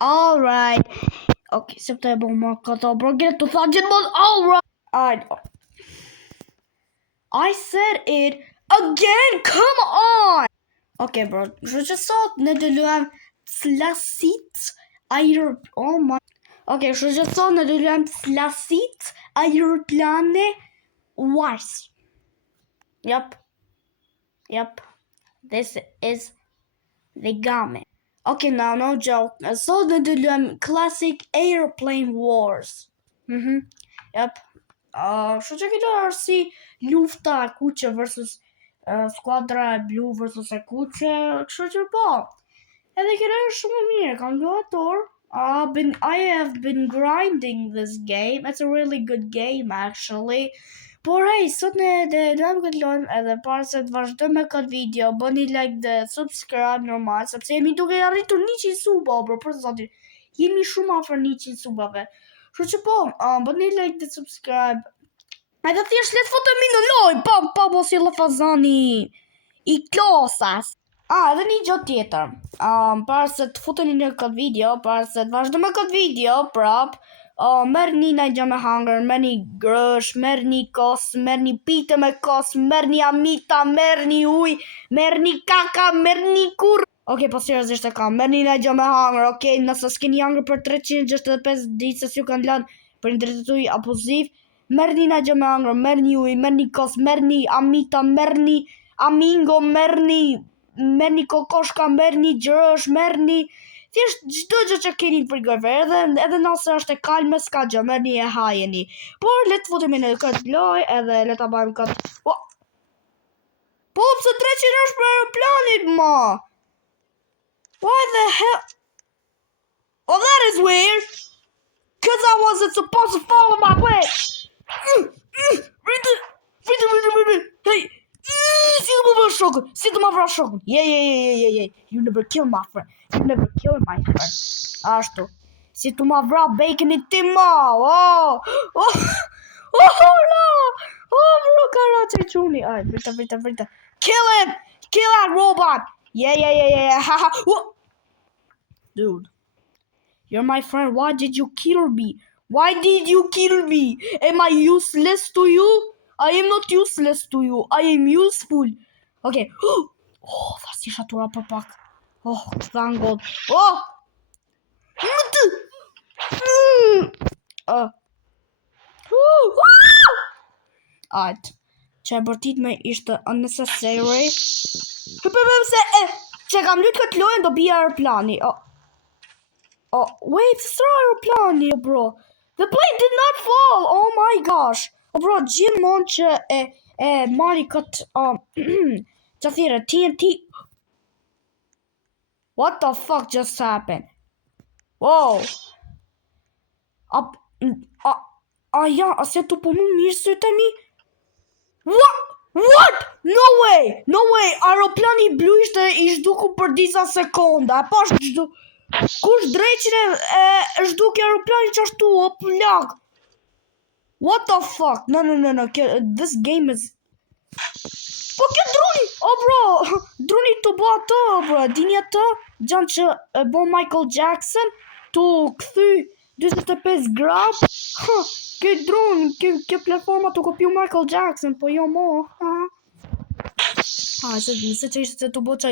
Alright. Okay, September markata bro, get to thought gjithmonë alright. I said it again, come on! Okay bro, që sot ne do luajm Slasit oh my. Okay, që sot ne do luajm Slasit aeroplane Wars. Yep. This is the game. Okay, now no joke. So ne do luajm Classic Airplane Wars. Yep. Što që këtë është si lufta e kuqe versus skuadra e blu versus e kuqe, kështu që po. Edhe këtë është shumë e mirë, kam luator. I have been grinding this game. It's a really good game actually. Por hey, sot ne dojmë këtë lojmë edhe para se të vazhdojmë me këtë video, bëni like dhe subscribe normal, sepse jemi duke arritur 100 suba, bro, për zotin. Jemi shumë afër 100 subave. Kështu që po, bëni like dhe subscribe. Edhe thjesht le të futemi në lojë, pa mos i Fazani i klasas. Edhe një gjë tjetër. Para se të futeni në këtë video, para se të vazhdojmë me këtë video, prap, merr një gjë me hangër, merr një grësh, merr një kos, merr një pite me kos, merr një amita, merr një ujë, merr një kaka, merr një kurr. Okay, po seriozisht e kam. Merr një gjë me hangër, okay, nëse s'keni hangër për 365 ditë se s'ju kanë lënë për një drejtuj abuziv, merr një gjë me hangër, merr një ujë, merr një kos, merr një amita, merr një amingo, merr një kokoshka, merr një gjërësh, merr një thjesht çdo gjë që keni në frigorifer, edhe nëse është e kalme s'ka gjë, merr një e hajeni. Por le të futemi në këtë lojë edhe le ta bëjmë këtë. Po pse 300 është për aeroplanit, ma? Why the hell? Oh, that is weird. Cause I wasn't supposed to follow my way. Hey, si të më vra shokun. Yeah. You never kill my friend. Ashtu. Si të më vra baconit tim, ma. No. Bro, karace quni. Aj, vrita. Kill him. Kill that robot. Yeah. Haha. Dude. You're my friend. Why did you kill me? Am I useless to you? I am not useless to you. I am useful. Okay. Oh, tha si shatura për pak. Oh, thank God. Oh! Ajt. Që e bërtit me ishte unnecessary. Që kam lyt këtë lojën do bia aeroplani. Wait, së aeroplani, bro. The plane did not fall. Oh my gosh. Bro, gjithmonë që e mari këtë që thire TNT. What the fuck just happened? Wow. A se të punu mirë së të mi? What? No way. Aeroplani blu ishte ishduku për disa sekonda. E pash kush dreqin e shduki aeroplani që ashtu o plak. What the fuck? No. This game is... Po kjo droni! Bro! Droni të bo ato, bro. Dini ato? Gjanë që bo Michael Jackson të këthy 25 grad. Kjo dron, kjo platforma të kopju Michael Jackson, po jo mo. Se që ishte të bo që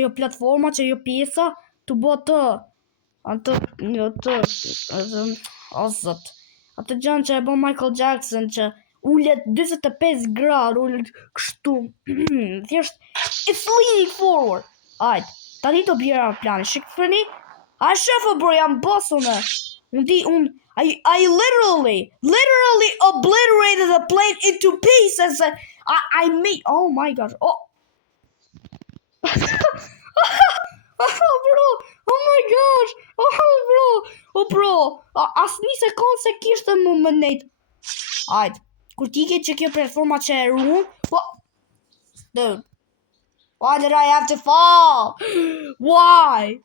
jo platforma, që jo pjesa, të bo ato. Atë gjanë që e bo Michael Jackson që ullet 25 grad, ullet kështu. Thjesht, it's leaning forward. Ajt, tani të bjera plani. Shikë fërni? A shefë, bro, jam boss unë. I literally obliterated the plane into pieces and I made, oh my gosh. Bro, oh my gosh. Bro, as një sekund se kishtë më më nejtë. Ajt, kur ti ke që kjo platforma që e runë, dude, why did I have to fall? Why?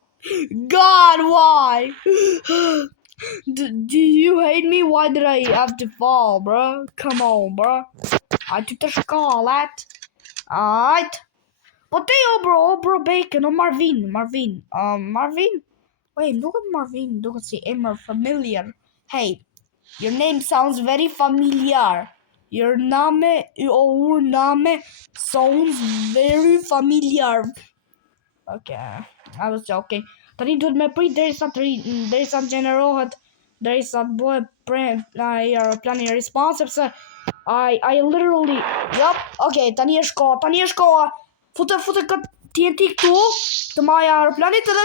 God, why? Do you hate me? Why did I have to fall, bro? Come on, bro. I ty të shkallet. Ajt. Po te bro, bacon, Marvin. Marvin? Wait, duket Marvin, duket si emër familiar. Hey, your name sounds very familiar. Your name sounds very familiar. Okay, I was joking. Tani duhet me prit derisa të gjenerohet, derisa të bëhet aeroplani response, sepse I literally. Yup. Okay, tani është koha. Fute këtë TNT këtu të maja aeroplanit edhe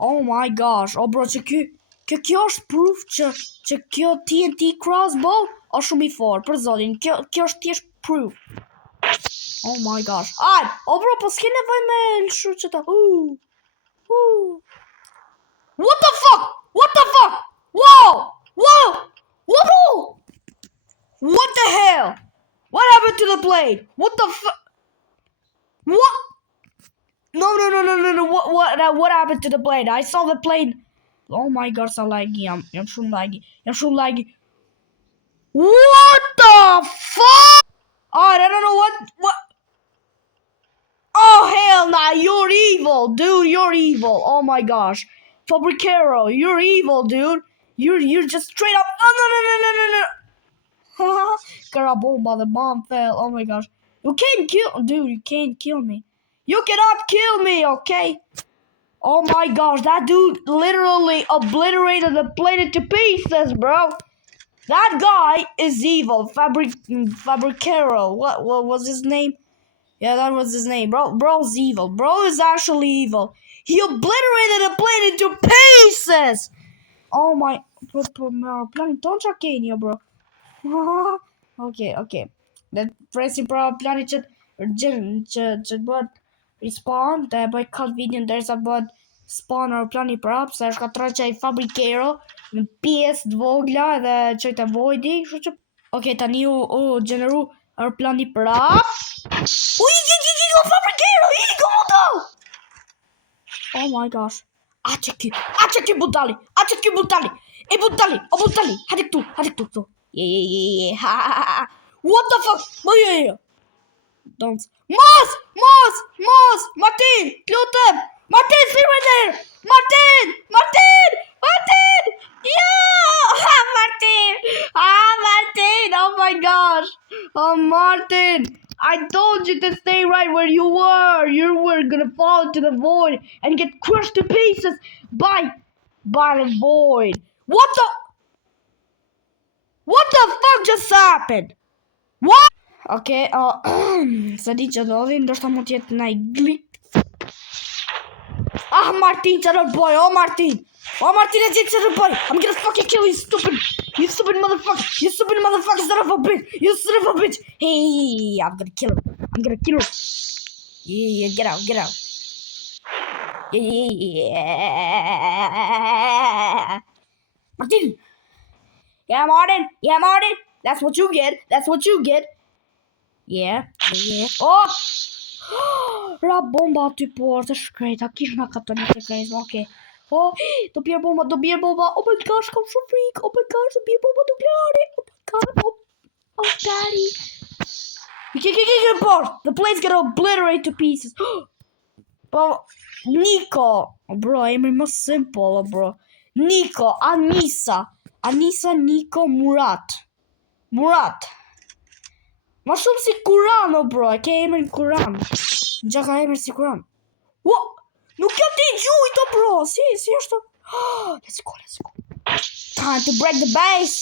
Oh my gosh. Oh bro, që kjo është proof që kjo TNT crossbow është shumë i fortë, për zotin. Kjo është thjesht proof. Oh my gosh. Oh bro, po s'ke nevoj me lëshu që ta. What the fuck? Whoa! Whoa! What the hell? What happened to the blade? What the fuck? What? No. What happened to the blade? I saw the blade. Oh my god, so laggy. I'm so laggy. What the fuck? I don't know what. Oh hell nah, you're evil, dude. You're evil. Oh my gosh. Fabricero, you're evil, dude. You're just straight up. Oh no. Carabomba, the bomb fell. Oh my gosh. You can't kill, dude. You can't kill me. You cannot kill me, okay? Oh my gosh, that dude literally obliterated the planet to pieces, bro. That guy is evil. Fabricero. What was his name? Yeah, that was his name. Bro's evil. Bro is actually evil. He obliterated the planet to pieces. Oh my. Planet, don't check in here, bro. Okay. That pressing pro planet që bëhet respawn, të bëj cut video ndërsa bëhet spawn aeroplani prap, se është ka traqaj Fabricero në pjesë të vogla dhe qëjtë voidi, kështu që okay, tani u gjeneru aeroplani prap. Fabricero, go! Oh my gosh. Açık butali. Butali. Hadi tu. Yeah. What the fuck? Yeah. Don't. Mos! Martin! Lutem! Martin, stay right there! Martin! Yeah! Martin! Oh my gosh! Oh, Martin! I told you to stay right where you were! You were gonna fall into the void and get crushed to pieces by the void! What the fuck just happened? What? Okay, sa di që do dhe ndoshta mund t'jetë në i glik. Martin, që do boy, Martin e gjithë që do boy. I'm gonna fucking kill you stupid motherfucker, son of a bitch. Hey, I'm gonna kill him. Yeah, get out. Yeah. Martin. Yeah, Martin. That's what you get. Yeah. Oh! Ra bomba aty poshtë, shkreta, kish na katoni të krejtë, okay. Oh, do bjerë bomba. Oh my gosh, kam shumë frikë. Oh my gosh, do bjerë bomba nukleare. Oh my god. Oh, daddy. Get poshtë. The plane's gonna obliterate to pieces. Po, Nico. Bro, emri më simple, bro. Nico, Anisa, Nico, Murat. Ma shumë si Kurano, bro. Ke emrin Kuran. Gja ka emrin si Kuran. What? Nuk jam ti gjujto, bro. Si është? Let's go. Time to break the base.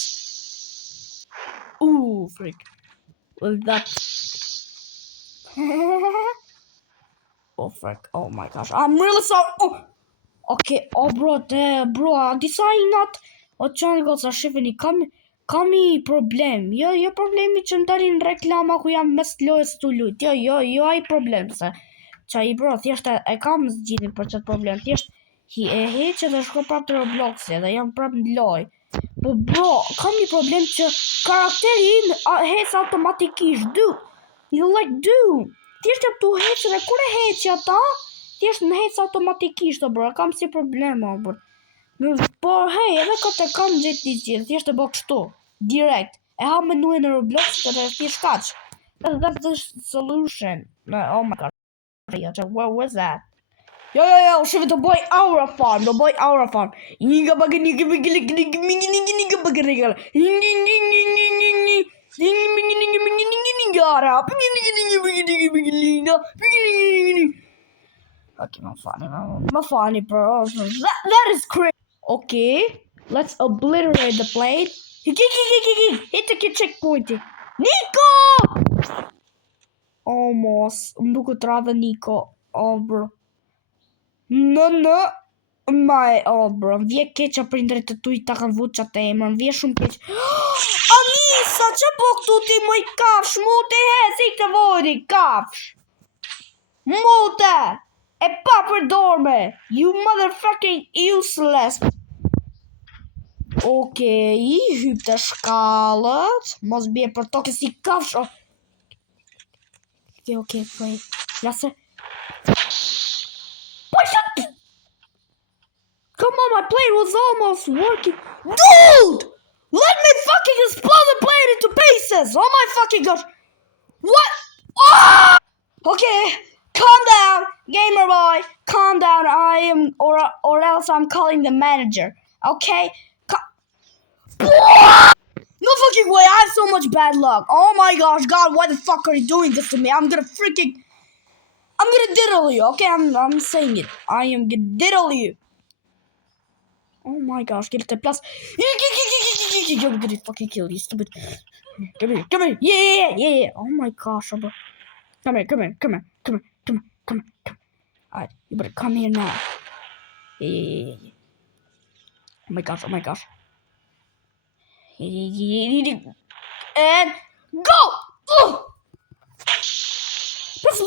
Ooh, freak. With that. Oh, frick. Oh my gosh. I'm really sorry. Oh. Okay. Oh, bro. Disa i not. O qanë goca shifini. Kam i problem. Jo problemi që ndalin reklama ku jam mes lojës të lujt. Jo ai problem se. Qa i bro, thjesht e kam zgjidhin për qëtë problem. Thjesht e heqe dhe shko prap të Robloxi dhe jam prap në loj. Po bro, kam i problem që karakteri hec automatikisht. Dude. Thjesht jam tu heqe dhe kur e heqe ata, thjesht në hec automatikisht, bro. Kam si problem, bro. Po, hej, edhe këtë e kam gjithë një gjithë, thjesht e bo kështu, direkt. E ha menuin në Roblox, këtë e thjesht kaq. That's the solution. Oh my god. What was that? Jo, shive të bëj aura farm, Niga bagë Okay, ma funny, bro. That is crazy. Okay, let's obliterate the plane. Hit the checkpoint. Nico! Almost. Më duket radhë Nico. Oh, bro. Bro. Vje keq a prindrit të tuj ta kanë vut qatë emër. Vje shumë keq. Anisa, që po këtu ti moj kafsh? Mute heci këtë vodi, kafsh. Mute! E pa përdorme. You motherfucking useless. Okej, hyp të shkallët. Mos bje për toke si kafsh. Okay, play. Lasë. Come on, my plane was almost working. Dude! Let me fucking explode the plane into pieces! Oh my fucking gosh! What? Oh! Okay, calm down, gamer boy. Calm down. I am, or else I'm calling the manager. Okay? No fucking way, I have so much bad luck. Oh my gosh, God, why the fuck are you doing this to me? I'm gonna diddle you, okay? I'm saying it. I am gonna diddle you. Oh my gosh, get the plus. I'm gonna fucking kill you, stupid. Come here. Yeah. Oh my gosh, bro. Come here. Alright, you better come here now. Yeah. Oh my gosh. And go! Bless.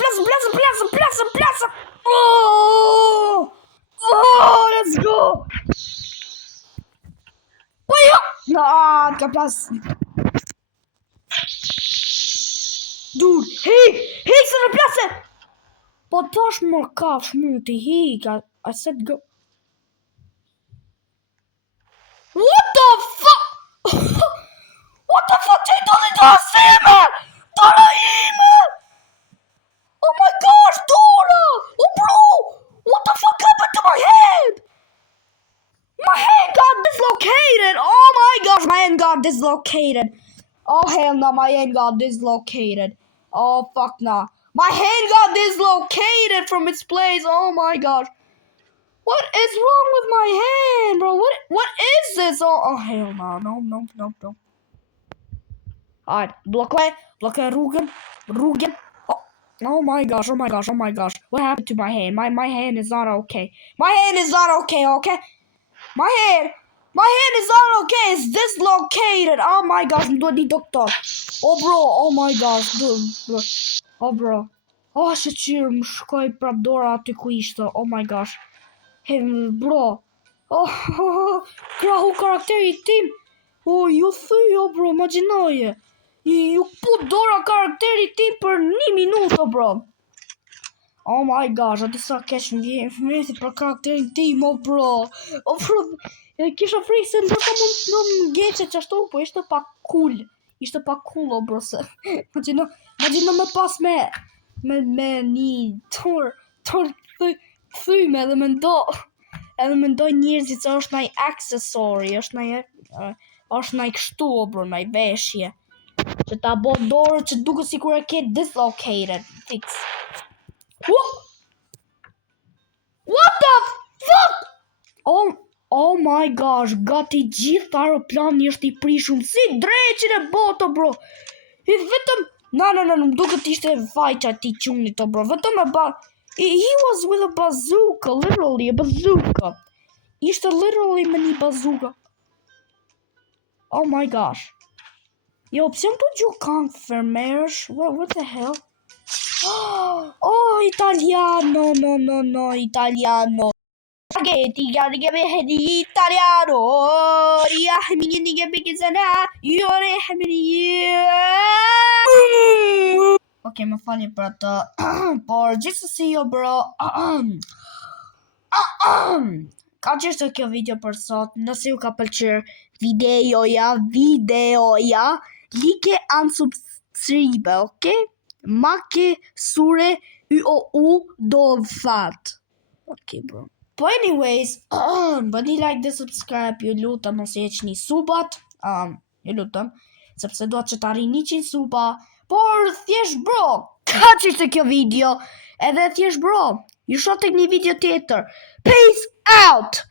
Oh, let's go! No, capaz. Dude, hey, se në plase! Po tash më kafsh mu të hik, I said go. What the fuck? What the fuck që I doni të asime? Dora ime! Oh my gosh, Dora! Oh bro! What the fuck happened to my head? My hand got dislocated! Oh my gosh, my hand got dislocated. Oh hell no, my hand got dislocated. Oh fuck no. My hand got dislocated from its place. Oh my gosh. What is wrong with my hand, bro? What is this? Oh hell no. Alright, blockade ruggen. Oh my gosh. What happened to my hand? My hand is not okay. My hand is not okay, okay? My hand is not okay. It's dislocated. Oh my gosh, më duhet një doktor. Oh bro, oh my gosh, dude. Oh bro. Oh, shqyr, më shkoj prap Dora aty ku ishte. Oh my gosh. Hey, bro. Oh, krahu karakteri tim. Oh, ju thuj, oh bro, imagjinoje. Ju put Dora karakteri tim për 1 minutë, bro. Oh my gosh, atë sa kesh më vjen për karakterin tim, oh bro. Kisha frikë se ndoshta mund të më ngeqe qashtu, po ishte pa cool. Oh bro, se. Imagjino me pas me një tor thyme edhe mendoj njerëzit se është ndaj accessory, është ndaj kështu, oh bro, ndaj veshje. Që ta bo dorë që duket sikur e ke dislocated. Fix. What the fuck? Oh my gosh, gati gjithë aeroplani është I prishur si dreqin e boto, bro. I vetëm no, më duket ishte fajqa ti qunit, bro. Vetëm he was with a bazooka, literally a bazooka. Ishte literally me një bazooka. Oh my gosh. Yo, pse më të gjuhë confirmers? What the hell? Oh, italiano, no, italiano. Spaghetti, italiano. Ok, më falni për atë. Por gjithsesi, jo bro. Ka qështë kjo video për sot. Nëse ju ka pëlqyer videoja, like and subscribe, ok? Ma ke sure u do fat. Okay, bro. Po anyways, bëni like dhe subscribe, ju lutem mos e heqni subat, ju lutem, sepse dua që të arrijë 100 suba, por thjesht bro, kaq ishte kjo video, edhe thjesht bro, ju shoh tek një video tjetër. Peace out.